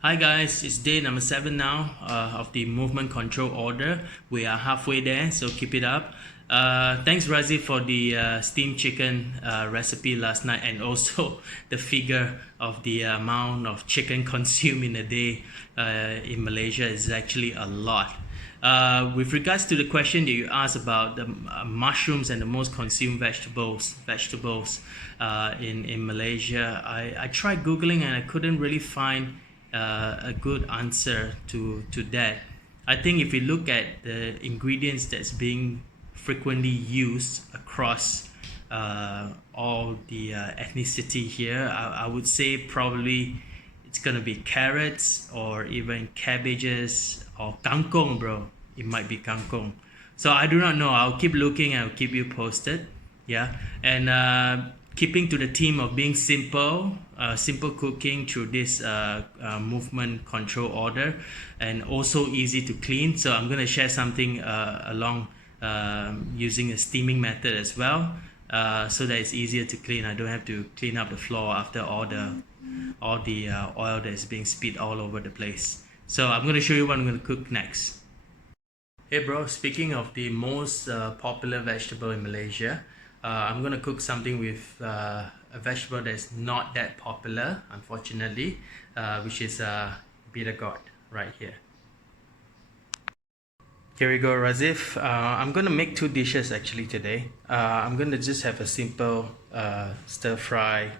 Hi guys, it's day number 7 now of the movement control order. We are halfway there, so keep it up. Thanks Razi for the steamed chicken recipe last night, and also the figure of the amount of chicken consumed in a day in Malaysia is actually a lot. With regards to the question that you asked about the mushrooms and the most consumed vegetables in Malaysia, I tried Googling and I couldn't really find a good answer to that. I think if you look at the ingredients that's being frequently used across all the ethnicity here, I would say probably it's gonna be carrots or even cabbages or kangkong, bro. It might be kangkong. So I do not know. I'll keep looking and I'll keep you posted. Yeah, and keeping to the theme of being simple, simple cooking through this movement control order, and also easy to clean. So I'm going to share something along using a steaming method as well, so that it's easier to clean. I don't have to clean up the floor after all the oil that's being spilled all over the place. So I'm going to show you what I'm going to cook next. Hey bro, speaking of the most popular vegetable in Malaysia, I'm gonna cook something with a vegetable that's not that popular, unfortunately, which is bittergourd right here. Here we go, Razif. I'm gonna make 2 dishes actually today. I'm gonna just have a simple stir-fry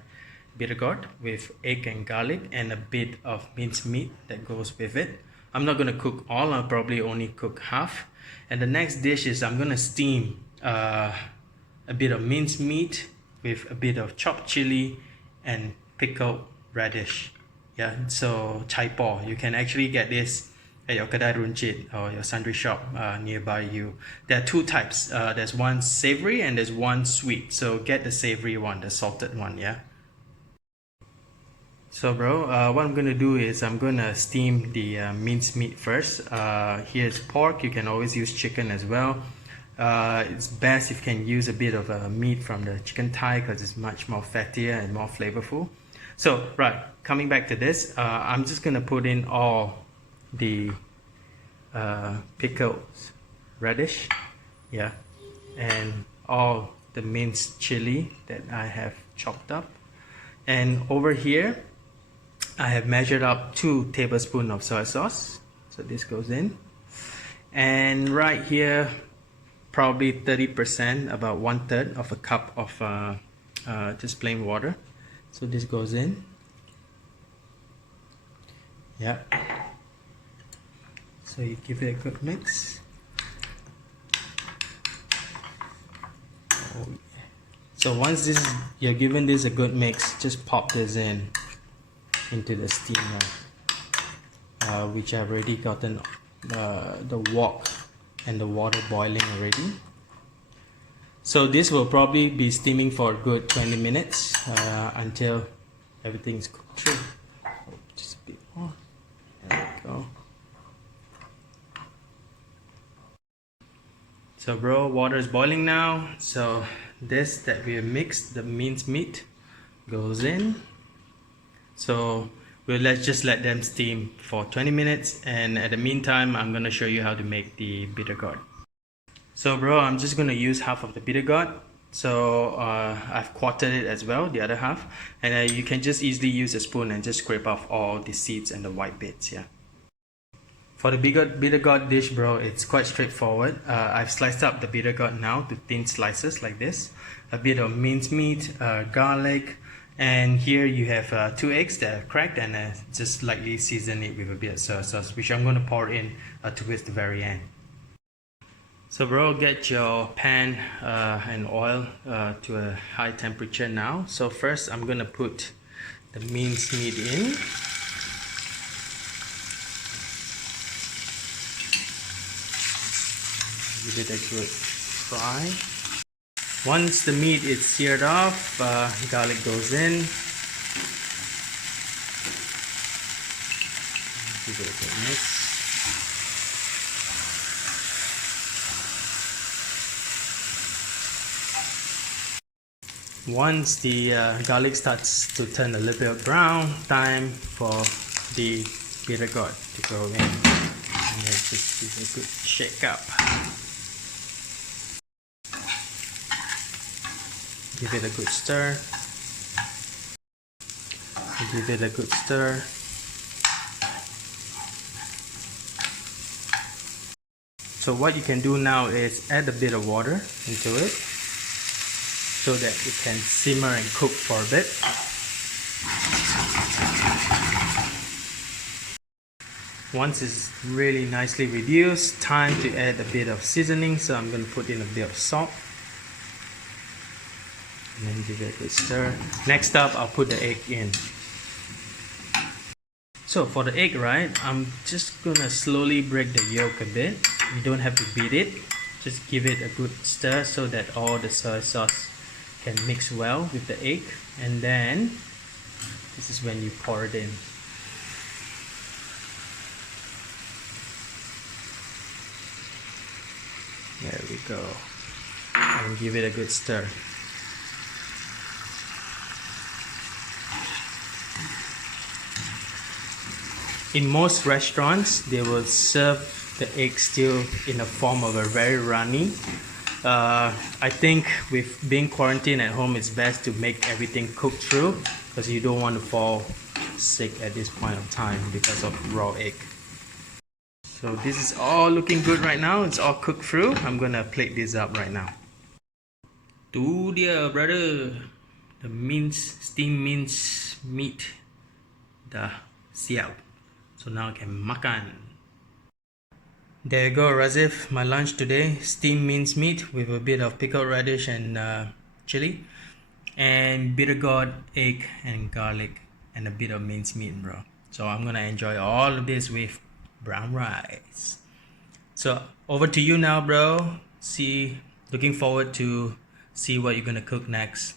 bittergourd with egg and garlic and a bit of minced meat that goes with it. I'm not gonna cook all. I'll probably only cook half. And the next dish is I'm gonna steam a bit of minced meat with a bit of chopped chili and pickled radish. Yeah, so chai po. You can actually get this at your kedai runcit or your sundry shop nearby you. There are 2 types. There's one savory and there's one sweet. So get the savory one, the salted one. Yeah. So bro, what I'm gonna do is I'm gonna steam the minced meat first. Here's pork. You can always use chicken as well. It's best if you can use a bit of meat from the chicken thigh because it's much more fattier and more flavorful. So right, coming back to this, I'm just gonna put in all the pickled radish, yeah, and all the minced chili that I have chopped up. And over here, I have measured up 2 tablespoons of soy sauce. So this goes in. And right here, probably 30%, about 1/3 of a cup of just plain water. So this goes in. Yeah. So you give it a good mix. Oh, yeah. So once you're given this a good mix, just pop this into the steamer, which I've already gotten the wok and the water boiling already. So this will probably be steaming for a good 20 minutes until everything's cooked through. Oh, just a bit more. There we go. So bro, water is boiling now. So this that we have mixed, the minced meat, goes in. So let's just let them steam for 20 minutes, and at the meantime I'm going to show you how to make the bittergourd. So bro, I'm just going to use half of the bittergourd. So I've quartered it as well, the other half, and you can just easily use a spoon and just scrape off all the seeds and the white bits. Yeah. For the bittergourd dish, bro, it's quite straightforward. I've sliced up the bittergourd now to thin slices like this. A bit of minced meat, garlic, and here you have 2 eggs that are cracked, and just lightly season it with a bit of soy sauce, which I'm going to pour in towards the very end. So bro, get your pan and oil to a high temperature now. So first I'm going to put the minced meat in. Give it a good fry. Once the meat is seared off, garlic goes in. Give it a good mix. Once the garlic starts to turn a little bit brown, time for the bittergourd to go in, and then just give it a good shake up. Give it a good stir. Give it a good stir. So what you can do now is add a bit of water into it so that it can simmer and cook for a bit. Once it's really nicely reduced, time to add a bit of seasoning. So I'm going to put in a bit of salt. And then give it a good stir. Next up, I'll put the egg in. So for the egg, right, I'm just gonna slowly break the yolk a bit. You don't have to beat it. Just give it a good stir so that all the soy sauce can mix well with the egg. And then this is when you pour it in. There we go. And give it a good stir. In most restaurants, they will serve the egg still in a form of a very runny. I think with being quarantined at home, it's best to make everything cooked through because you don't want to fall sick at this point of time because of raw egg. So this is all looking good right now. It's all cooked through. I'm gonna plate this up right now. Tu dia, brother. The steamed minced meat dah siap. So now I can makan. There you go, Razif. My lunch today, steamed minced meat with a bit of pickled radish and chili, and bittergourd, egg and garlic, and a bit of minced meat, bro. So I'm gonna enjoy all of this with brown rice. So over to you now, bro. Looking forward to see what you're gonna cook next.